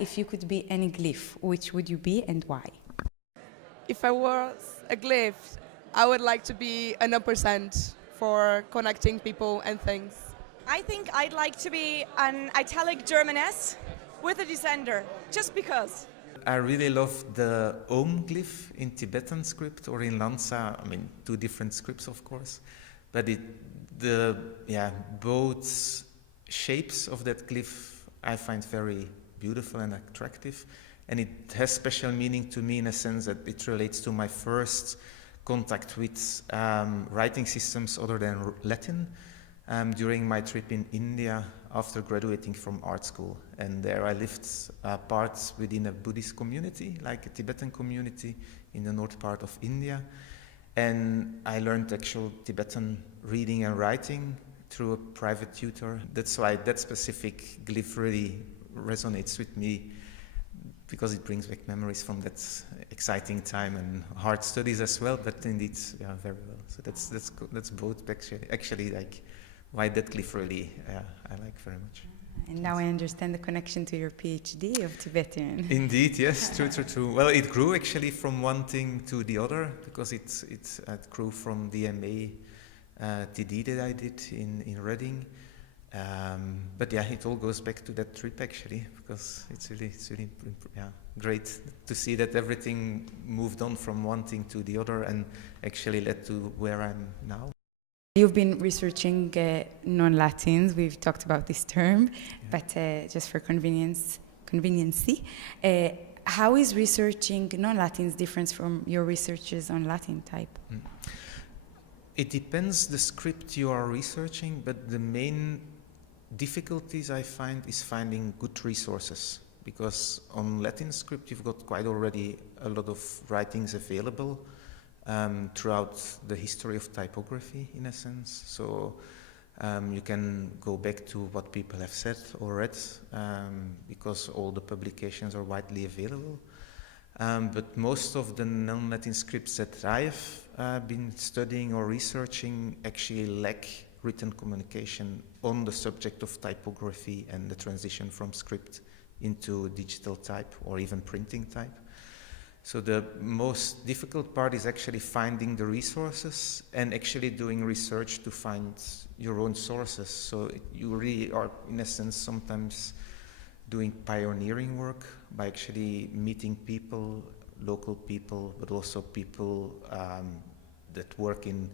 If you could be any glyph, which would you be and why? If I was a glyph, I would like to be an ampersand for connecting people and things. I think I'd like to be an italic German S with a descender, just because. I really love the Om glyph in Tibetan script or in Lansa. I mean, two different scripts, of course, but both shapes of that glyph I find very beautiful and attractive, and it has special meaning to me in a sense that it relates to my first contact with writing systems other than Latin during my trip in India after graduating from art school. And there I lived part within a Buddhist community, like a Tibetan community in the north part of India. And I learned actual Tibetan reading and writing through a private tutor. That's why that specific glyph really resonates with me, because it brings back memories from that exciting time and hard studies as well, but indeed, yeah, very well. So that's both actually like why that glyph really I like very much. And now I understand the connection to your PhD of Tibetan. Indeed, yes, true. Well, it grew actually from one thing to the other, because it grew from the MA TD that I did in Reading. But yeah, it all goes back to that trip actually, because it's really great to see that everything moved on from one thing to the other and actually led to where I'm now. You've been researching non-Latins. We've talked about this term, but just for conveniency, how is researching non-Latins different from your researches on Latin type? It depends the script you are researching, but the main difficulties I find is finding good resources, because on Latin script you've got quite already a lot of writings available throughout the history of typography, in a sense. So you can go back to what people have said or read, because all the publications are widely available. But most of the non-Latin scripts that I've been studying or researching actually lack written communication on the subject of typography and the transition from script into digital type or even printing type. So the most difficult part is actually finding the resources and actually doing research to find your own sources. So you really are, in a sense, sometimes doing pioneering work by actually meeting people, local people, but also people that work in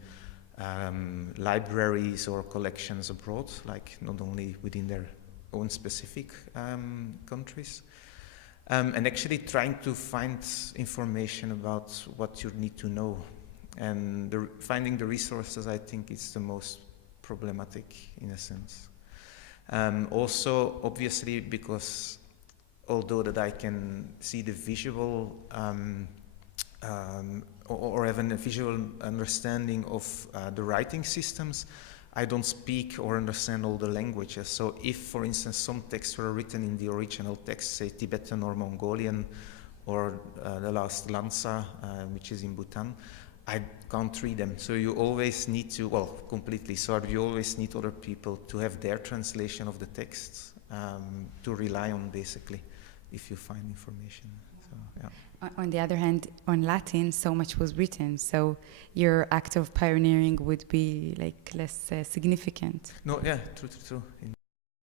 libraries or collections abroad, like not only within their own specific countries. And actually trying to find information about what you need to know. And finding the resources, I think, is the most problematic in a sense. Also, obviously, because although that I can see the visual or have a visual understanding of the writing systems, I don't speak or understand all the languages. So if, for instance, some texts were written in the original text, say Tibetan or Mongolian, or the last Lansa, which is in Bhutan, I can't read them. So you always need to, well, completely sorry, you always need other people to have their translation of the texts to rely on, basically, if you find information. So, yeah. On the other hand, on Latin, so much was written, so your act of pioneering would be like less significant. No, yeah, true.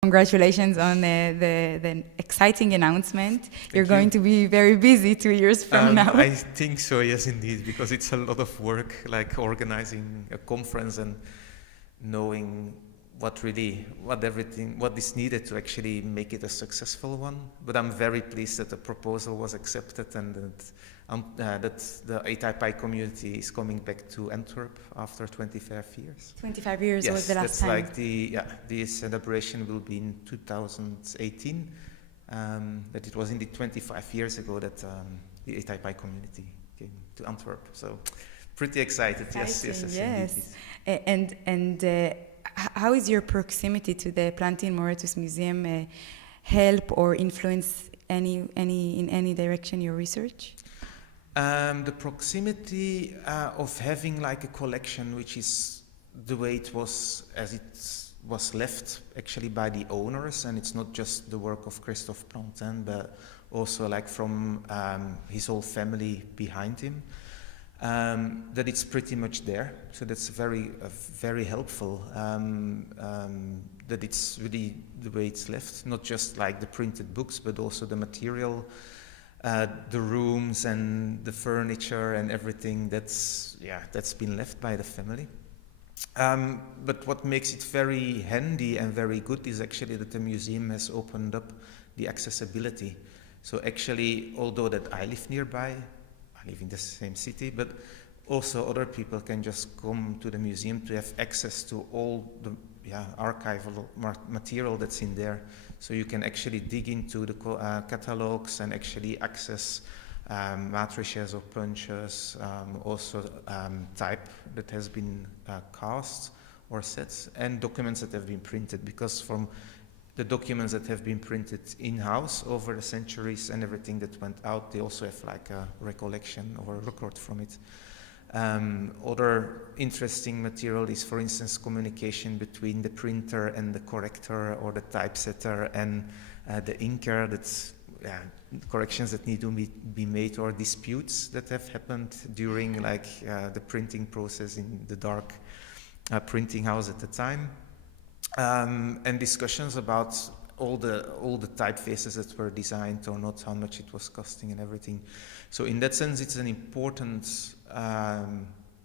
Congratulations on the exciting announcement. You're you. going to be very busy 2 years from now. I think so, yes, indeed, because it's a lot of work, like organizing a conference and knowing what is needed to actually make it a successful one. But I'm very pleased that the proposal was accepted and that the ATypI community is coming back to Antwerp after 25 years. 25 years yes, was the last time. Yes, that's like the celebration will be in 2018. That it was indeed 25 years ago that the ATypI community came to Antwerp. So pretty excited. Exciting, Yes. And how is your proximity to the Plantin Moretus Museum help or influence in any direction your research? The proximity of having like a collection, which is the way it was, as it was left actually by the owners, and it's not just the work of Christophe Plantin, but also like from his whole family behind him, that it's pretty much there. So that's very helpful, that it's really the way it's left, not just like the printed books, but also the material, the rooms and the furniture and everything that's been left by the family. But what makes it very handy and very good is actually that the museum has opened up the accessibility. So actually, although that I live nearby, I live in the same city, but also other people can just come to the museum to have access to all the archival material that's in there. So you can actually dig into the catalogs and actually access matrices or punches, also type that has been cast or set, and documents that have been printed, because from the documents that have been printed in-house over the centuries and everything that went out, they also have like a recollection or a record from it. Other interesting material is, for instance, communication between the printer and the corrector, or the typesetter and the inker. That's corrections that need to be made, or disputes that have happened during like the printing process in the dark printing house at the time, and discussions about all the typefaces that were designed or not, how much it was costing and everything. So in that sense, it's an important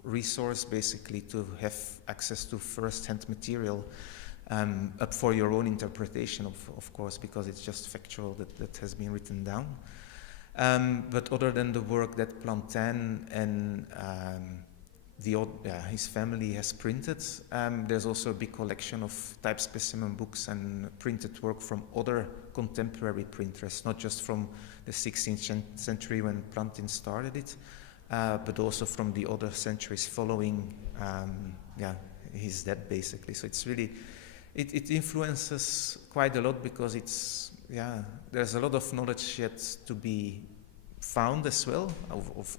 resource basically to have access to first-hand material, up for your own interpretation, of course, because it's just factual that has been written down. But other than the work that Plantin and his family has printed, there's also a big collection of type specimen books and printed work from other contemporary printers, not just from the 16th century when Plantin started it, but also from the other centuries following his death, basically. So it's really, it influences quite a lot, because there's a lot of knowledge yet to be found as well,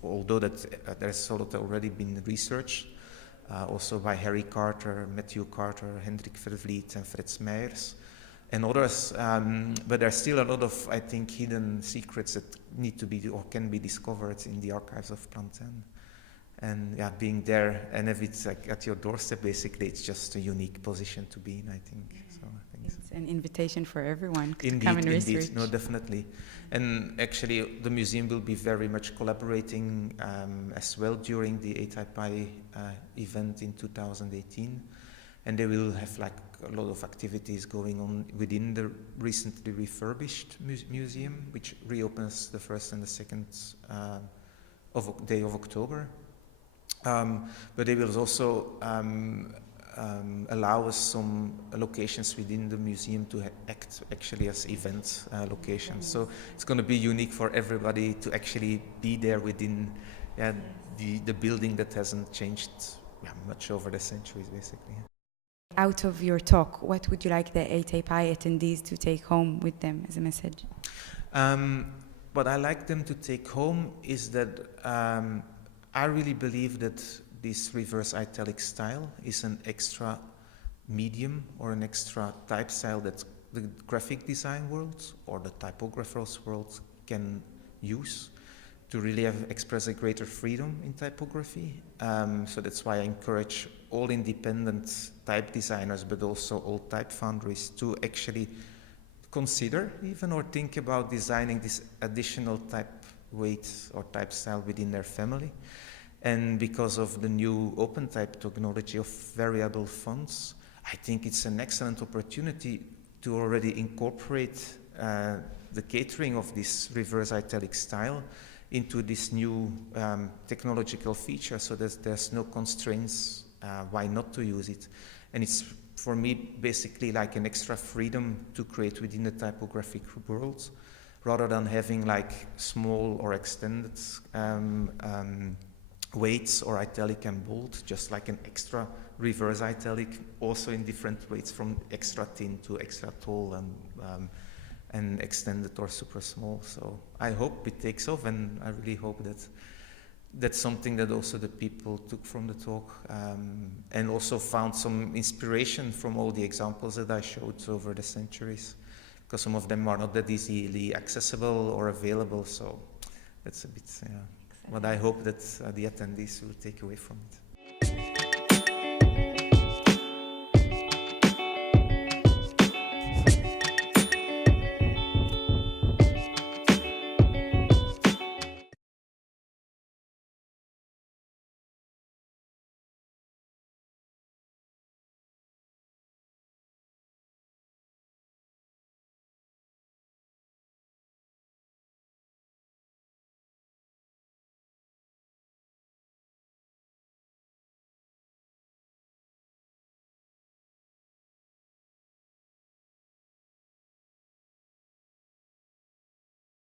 although that there's a lot already been researched, also by Harry Carter, Matthew Carter, Hendrik Vervliet, and Frits Meijers, and others. But there's still a lot of, I think, hidden secrets that need to be or can be discovered in the archives of Plantin. And being there and have it like at your doorstep, basically, it's just a unique position to be in, I think. So I think it's an invitation for everyone to indeed, come and indeed. research. No, definitely. And actually, the museum will be very much collaborating as well during the ATypI event in 2018. And they will have like a lot of activities going on within the recently refurbished museum, which reopens the 1st and the 2nd day of October. But they will also allow us some locations within the museum to act actually as event locations. So it's going to be unique for everybody to actually be there within the building that hasn't changed much over the centuries, basically. Out of your talk, what would you like the ATypI attendees to take home with them as a message? What I like them to take home is that I really believe that this reverse italic style is an extra medium or an extra type style that the graphic design world or the typographers world can use to really express a greater freedom in typography. So that's why I encourage all independent type designers, but also all type foundries, to actually consider even or think about designing this additional type weight or type style within their family. And because of the new open type technology of variable fonts, I think it's an excellent opportunity to already incorporate the catering of this reverse italic style into this new technological feature, so that there's no constraints why not to use it. And it's, for me, basically like an extra freedom to create within the typographic world, rather than having like small or extended weights or italic and bold, just like an extra reverse italic, also in different weights from extra thin to extra tall and extended or super small. So I hope it takes off, and I really hope that that's something that also the people took from the talk, and also found some inspiration from all the examples that I showed over the centuries, because some of them are not that easily accessible or available, so that's a bit what I hope that the attendees will take away from it.